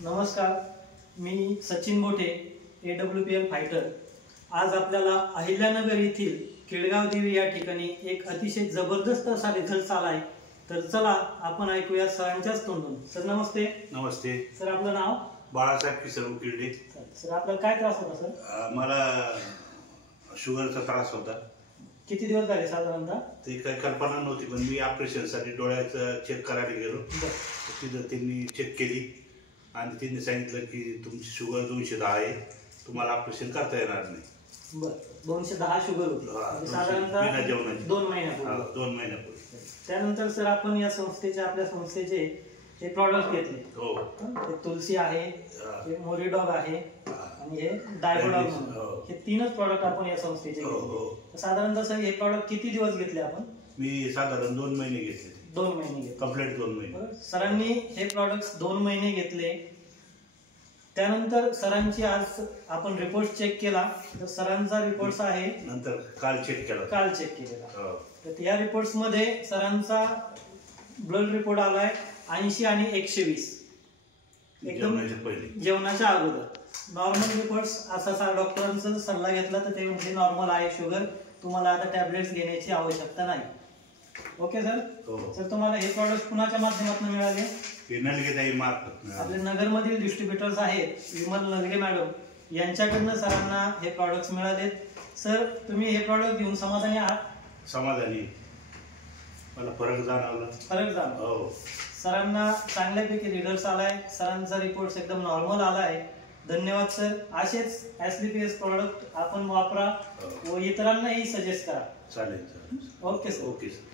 नमस्कार, मी सचिन मोठे, AWPL fighter. आज आपल्याला अहिल्यानगर येथील केळगाव देवी या ठिकाणी एक अतिशय जबरदस्त असा रिझल्ट आला आहे। तर चला आपण ऐकूया सरांच्याच तोंडून। सर नमस्ते। नमस्ते सर, आपलं नाव? बाळासाहेब किसन किर्डे। सर, आपल्याला काय त्रास होता सर? मला शुगरचा त्रास होता। किती दिवस झाले साधारणतः? ते काही कल्पना नव्हती, पण मी ऑपरेशनसाठी डोळ्याचं चेक करायला गेलो। तिथं त्यांनी चेक केली आणि त्यांनी सांगितलं की तुमची शुगर 210 आहे, तुम्हाला ऑपरेशन करता येणार नाही। बरं, 210 शुगर होती साधारणतः 2 महिन्यापूर्वी। 2 महिन्यापूर्वी। त्यानंतर सर आपण या संस्थेचे, आपल्या संस्थेचे हे प्रॉडक्ट घेतले। हो, हे तुलसी आहे, हे मोरीडॉग आहे आणि हे डायगोडॉग, हे तीनच प्रॉडक्ट आपण या संस्थेचे घेतले। साधारणतः सर हे प्रॉडक्ट किती दिवस घेतले आपण? मी साधारण 2 महिने घेतले। 2 महिने घेतले, कंप्लीट 2 महिने। सरांनी हे प्रॉडक्ट्स 2 महिने घेतले। त्यानंतर सरांची आज आपण रिपोर्ट चेक केला, तर सरांचा रिपोर्ट आहे, नंतर काल चेक केलेला। तर या रिपोर्ट्स मध्ये सरांचा ब्लड रिपोर्ट आलाय 80 आणि 120, एकदम जेवणाच्या अगोदर नॉर्मल रिपोर्ट्स। असा डॉक्टरांचा सल्ला घेतला तर ते म्हणजे नॉर्मल आहे शुगर, तुम्हाला आता टॅबलेट्स घेण्याची आवश्यकता नाही। Okay sir. सर, तुम्हाला हे प्रॉडक्ट कुणाच्या माध्यमातून मिळाले? आपले नगरमधील डिस्ट्रीब्युटर्स आहेत विमल नलगे मॅडम, यांच्याकडनं सरांना हे प्रॉडक्ट्स मिळालेत। सर, तुम्ही हे प्रॉडक्ट घेऊन समाधानी आहात? समाधानी, मला फरक जाणवला। हो, सरांना चांगल्यापैकी रिझल्ट आलाय, सरांचा रिपोर्ट एकदम नॉर्मल आलाय। धन्यवाद सर। असेच SLPS प्रॉडक्ट आपण वापरा व इतरांनाही सजेस्ट करा। चालेल। Okay sir. Okay sir.